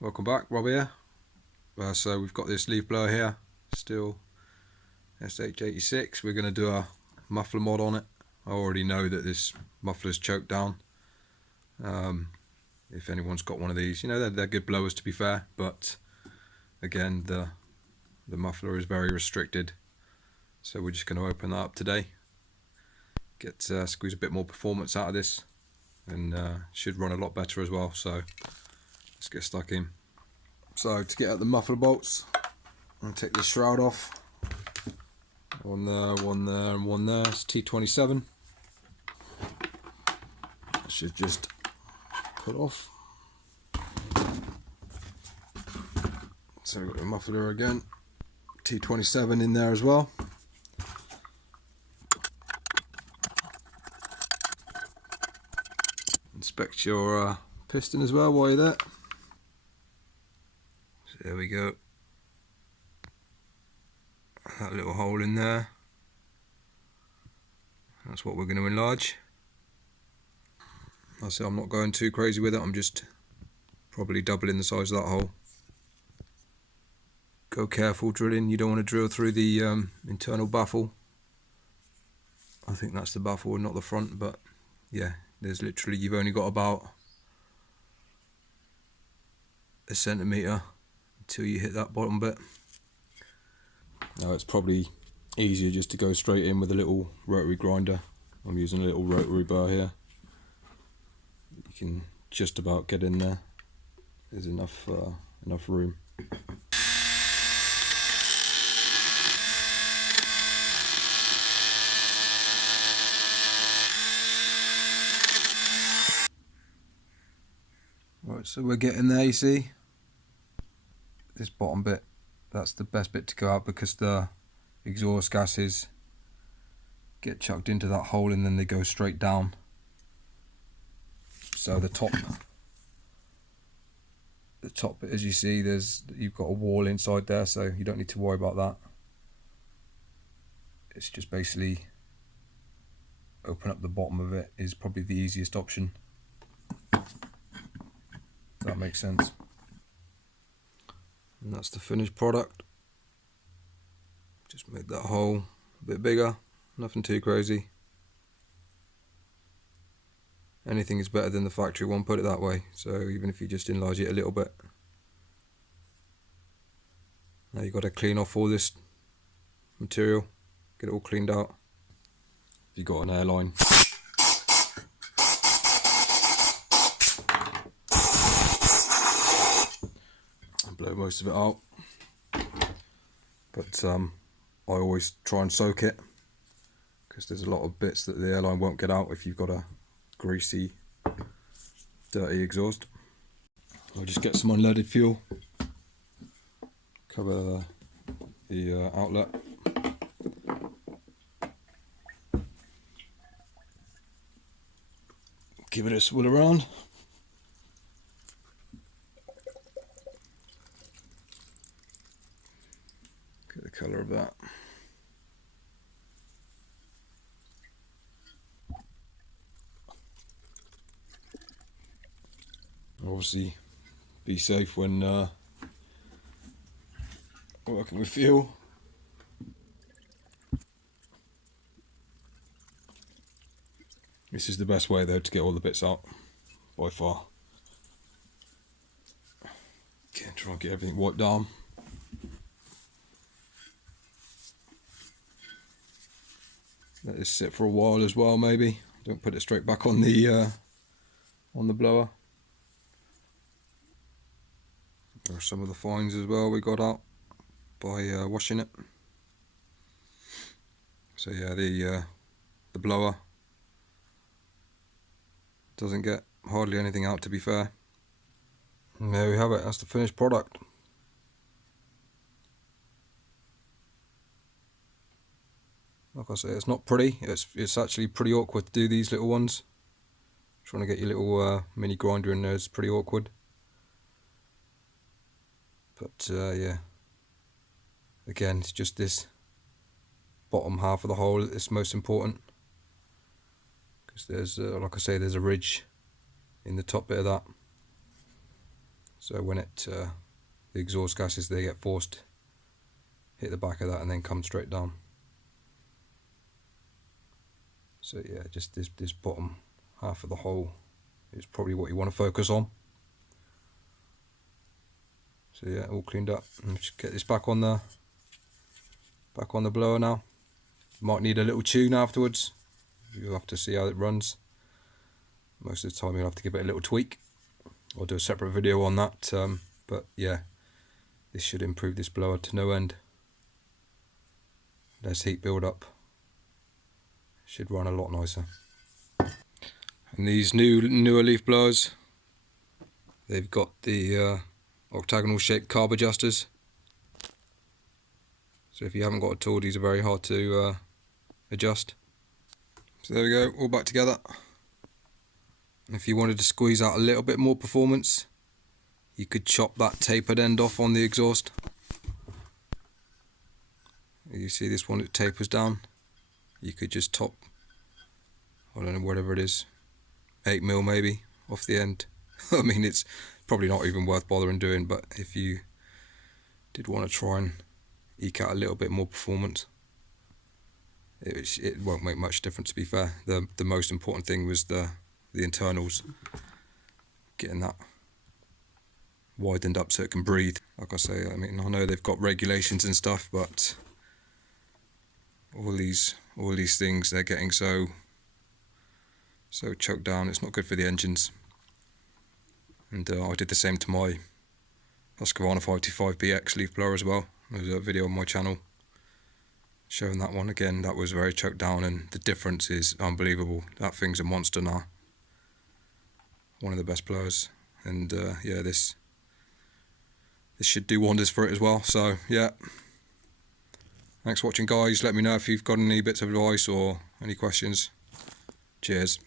Welcome back, Rob here. So we've got this leaf blower here, STIHL SH86. We're going to do a muffler mod on it. I already know that this muffler's choked down. If anyone's got one of these, you know, they're good blowers to be fair, but again the muffler is very restricted. So we're just going to open that up today, squeeze a bit more performance out of this, and should run a lot better as well. So let's get stuck in. So to get out the muffler bolts, I'm going to take the shroud off. One there, and one there. It's T27. I should just put off. So we've got the muffler again. T27 in there as well. Inspect your piston as well while you're there. So there we go. That little hole in there. That's what we're going to enlarge. I say I'm not going too crazy with it. I'm just probably doubling the size of that hole. Go careful drilling. You don't want to drill through the internal baffle. I think that's the baffle and not the front, but yeah, there's literally, you've only got about a centimetre until you hit that bottom bit. Now it's probably easier just to go straight in with a little rotary grinder. I'm using a little rotary bar here. You can just about get in there. There's enough room. Right, so we're getting there, you see. This bottom bit, that's the best bit to go out because the exhaust gases get chucked into that hole and then they go straight down. So the top bit, as you see, you've got a wall inside there, so you don't need to worry about that. It's just basically open up the bottom of it is probably the easiest option. If that makes sense. And that's the finished product. Just made that hole a bit bigger, nothing too crazy. Anything is better than the factory one, put it that way. So even if you just enlarge it a little bit. Now you've got to clean off all this material, get it all cleaned out. If you've got an airline. Blow most of it out, but I always try and soak it because there's a lot of bits that the airline won't get out if you've got a greasy, dirty exhaust. I'll just get some unleaded fuel, cover the outlet. Give it a swirl around. The colour of that. Obviously be safe when working with fuel. This is the best way though to get all the bits out by far. Okay, try and get everything wiped down. Let this sit for a while as well, maybe. Don't put it straight back on the blower. There are some of the fines as well we got out by washing it. So yeah, the blower doesn't get hardly anything out, to be fair. And there we have it. That's the finished product. Like I say, it's not pretty. It's actually pretty awkward to do these little ones. Trying to get your little mini grinder in there is pretty awkward. But yeah, again, it's just this bottom half of the hole that's most important, because there's, like I say, there's a ridge in the top bit of that. So when the exhaust gases, they get forced, hit the back of that and then come straight down. So yeah, just this bottom half of the hole is probably what you want to focus on. So yeah, all cleaned up. Let's get this back on the blower now. Might need a little tune afterwards. You'll have to see how it runs. Most of the time you'll have to give it a little tweak. I'll do a separate video on that. But yeah, this should improve this blower to no end. Less heat build up. Should run a lot nicer. And these newer leaf blowers, they've got the octagonal shaped carb adjusters. So if you haven't got a tool, these are very hard to adjust. So there we go, all back together. And if you wanted to squeeze out a little bit more performance, you could chop that tapered end off on the exhaust. You see this one, it tapers down. You could just top, I don't know, whatever it is, 8mm maybe off the end. I mean, it's probably not even worth bothering doing, but if you did want to try and eke out a little bit more performance, it won't make much difference, to be fair. The most important thing was the internals, getting that widened up so it can breathe. Like I say, I mean, I know they've got regulations and stuff, but all these things, they're getting so choked down. It's not good for the engines. And I did the same to my Husqvarna 525BX leaf blower as well. There's a video on my channel showing that one. Again, that was very choked down, and the difference is unbelievable. That thing's a monster now. One of the best blowers. And yeah, this should do wonders for it as well. So yeah, thanks for watching, guys. Let me know if you've got any bits of advice or any questions. Cheers.